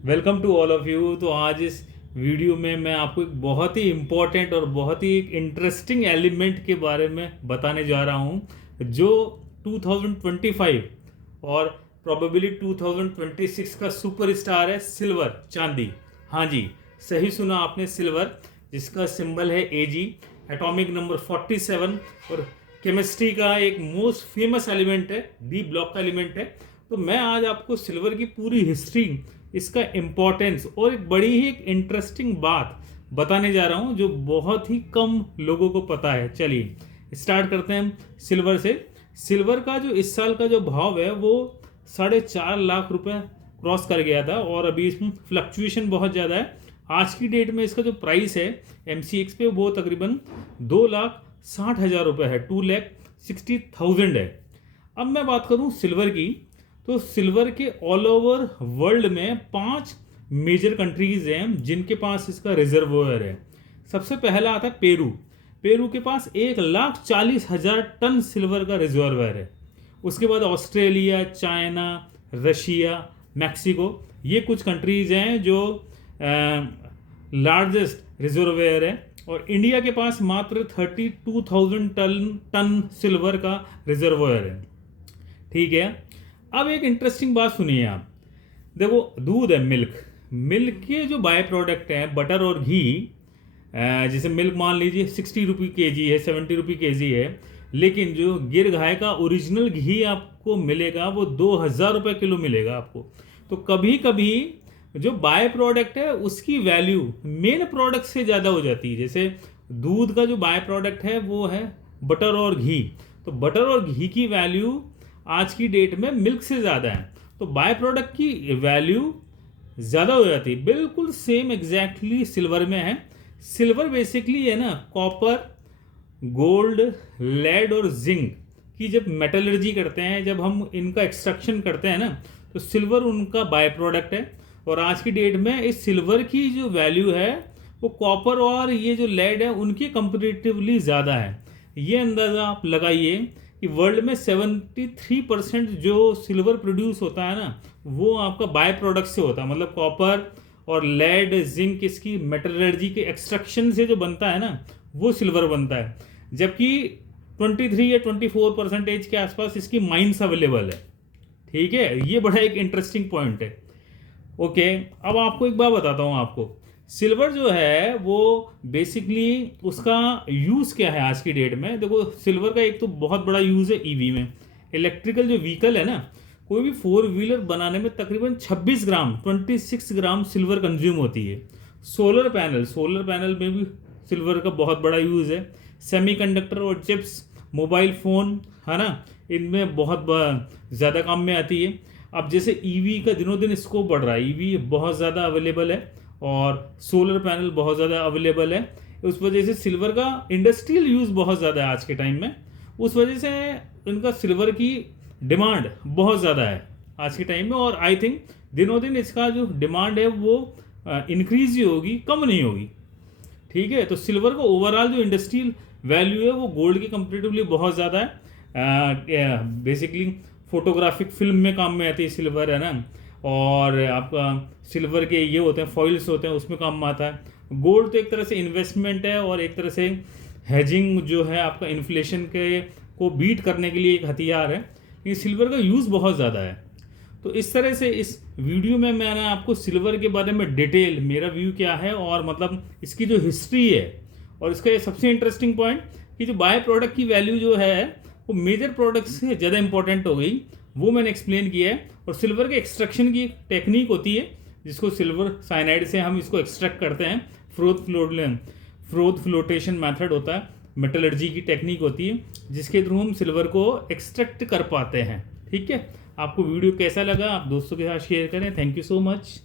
Welcome to all of you. तो आज इस वीडियो में मैं आपको एक बहुत ही इम्पोर्टेंट और बहुत ही एक इंटरेस्टिंग एलिमेंट के बारे में बताने जा रहा हूँ जो 2025 और प्रोबेबली 2026 का सुपरस्टार है, सिल्वर, चांदी। हाँ जी, सही सुना आपने, सिल्वर, जिसका सिंबल है एजी, एटॉमिक नंबर 47 और केमिस्ट्री का एक मोस्ट फेमस एलिमेंट है, डी ब्लॉक का एलिमेंट है। तो मैं आज आपको सिल्वर की पूरी हिस्ट्री, इसका इम्पोर्टेंस और एक बड़ी ही एक इंटरेस्टिंग बात बताने जा रहा हूं जो बहुत ही कम लोगों को पता है। चलिए स्टार्ट करते हैं सिल्वर से। सिल्वर का जो इस साल का जो भाव है वो 4.5 लाख रुपए क्रॉस कर गया था और अभी इसमें फ्लक्चुएशन बहुत ज़्यादा है। आज की डेट में इसका जो प्राइस है MCX पे वो तकरीबन 2,60,000 रुपये है, 2,60,000 है। अब मैं बात करूं सिल्वर की, तो सिल्वर के ऑल ओवर वर्ल्ड में 5 मेजर कंट्रीज हैं जिनके पास इसका रिजर्वोयर है। सबसे पहला आता है पेरू। पेरू के पास 1,40,000 टन सिल्वर का रिजर्वोयर है। उसके बाद ऑस्ट्रेलिया, चाइना, रशिया, मैक्सिको, ये कुछ कंट्रीज हैं जो लार्जेस्ट रिजर्वोयर है। और इंडिया के पास मात्र 32,000 टन सिल्वर का रिजर्वोयर है। ठीक है, अब एक इंटरेस्टिंग बात सुनिए आप। देखो, दूध है, मिल्क, मिल्क के जो बाय प्रोडक्ट हैं, बटर और घी, जैसे मिल्क मान लीजिए 60 रुपये केजी है, 70 रुपये केजी है, लेकिन जो गिर गाय का ओरिजिनल घी आपको मिलेगा वो 2,000 रुपये किलो मिलेगा आपको। तो कभी कभी जो बाय प्रोडक्ट है उसकी वैल्यू मेन प्रोडक्ट से ज़्यादा हो जाती है। जैसे दूध का जो बाय प्रोडक्ट है वो है बटर और घी, तो बटर और घी की वैल्यू आज की डेट में मिल्क से ज़्यादा है, तो बाय प्रोडक्ट की वैल्यू ज़्यादा हो जाती है। बिल्कुल सेम एग्जैक्टली सिल्वर में है। सिल्वर बेसिकली है ना, कॉपर, गोल्ड, लेड और जिंक की जब मेटलर्जी करते हैं, जब हम इनका एक्सट्रैक्शन करते हैं ना, तो सिल्वर उनका बाय प्रोडक्ट है। और आज की डेट में इस सिल्वर की जो वैल्यू है वो कॉपर और ये जो लेड है उनकी कंपेरेटिवली ज़्यादा है। ये अंदाज़ा आप लगाइए कि वर्ल्ड में 73% जो सिल्वर प्रोड्यूस होता है ना वो आपका बाय प्रोडक्ट से होता है। मतलब कॉपर और लेड, जिंक, इसकी मेटलर्जी के एक्सट्रैक्शन से जो बनता है ना वो सिल्वर बनता है। जबकि 23 या 24% के आसपास इसकी माइंस अवेलेबल है। ठीक है, ये बड़ा एक इंटरेस्टिंग पॉइंट है। ओके, अब आपको एक बात बताता हूँ आपको। सिल्वर जो है वो बेसिकली उसका यूज़ क्या है आज की डेट में। देखो, सिल्वर का एक तो बहुत बड़ा यूज़ है ईवी में। इलेक्ट्रिकल जो व्हीकल है ना, कोई भी 4 व्हीलर बनाने में तकरीबन 26 ग्राम 26 ग्राम सिल्वर कंज्यूम होती है। सोलर पैनल में भी सिल्वर का बहुत बड़ा यूज़ है। सेमीकंडक्टर और चिप्स, मोबाइल फ़ोन, है ना, इनमें बहुत ज़्यादा काम में आती है। अब जैसे ईवी का दिनों दिन स्कोप बढ़ रहा है, ईवी बहुत ज़्यादा अवेलेबल है और सोलर पैनल बहुत ज़्यादा अवेलेबल है। उस वजह से सिल्वर का इंडस्ट्रियल यूज़ बहुत ज़्यादा है आज के टाइम में। उस वजह से इनका सिल्वर की डिमांड बहुत ज़्यादा है आज के टाइम में। और आई थिंक दिनों दिन इसका जो डिमांड है वो इंक्रीज ही होगी, कम नहीं होगी। ठीक है, तो सिल्वर का ओवरऑल जो इंडस्ट्रियल वैल्यू है वो गोल्ड के कंपेरेटिवली बहुत ज़्यादा है। बेसिकली फोटोग्राफिक फिल्म में काम में आती है सिल्वर, है ना। और आपका सिल्वर के ये होते हैं, फॉइल्स होते हैं, उसमें काम में आता है। गोल्ड तो एक तरह से इन्वेस्टमेंट है और एक तरह से हेजिंग जो है आपका इन्फ्लेशन के को बीट करने के लिए एक हथियार है। लेकिन सिल्वर का यूज़ बहुत ज़्यादा है। तो इस तरह से इस वीडियो में मैंने आपको सिल्वर के बारे में डिटेल, मेरा व्यू क्या है और मतलब इसकी जो हिस्ट्री है और इसका सबसे इंटरेस्टिंग पॉइंट कि जो बाय प्रोडक्ट की वैल्यू जो है वो मेजर प्रोडक्ट से ज़्यादा इंपॉर्टेंट हो गई, वो मैंने एक्सप्लेन किया है। और सिल्वर के एक्सट्रैक्शन की टेक्निक होती है जिसको सिल्वर साइनाइड से हम इसको एक्सट्रैक्ट करते हैं। फ्रोथ फ्लोटेशन मेथड होता है, मेटलर्जी की टेक्निक होती है जिसके थ्रू हम सिल्वर को एक्सट्रैक्ट कर पाते हैं। ठीक है, आपको वीडियो कैसा लगा आप दोस्तों के साथ शेयर करें। Thank you so much.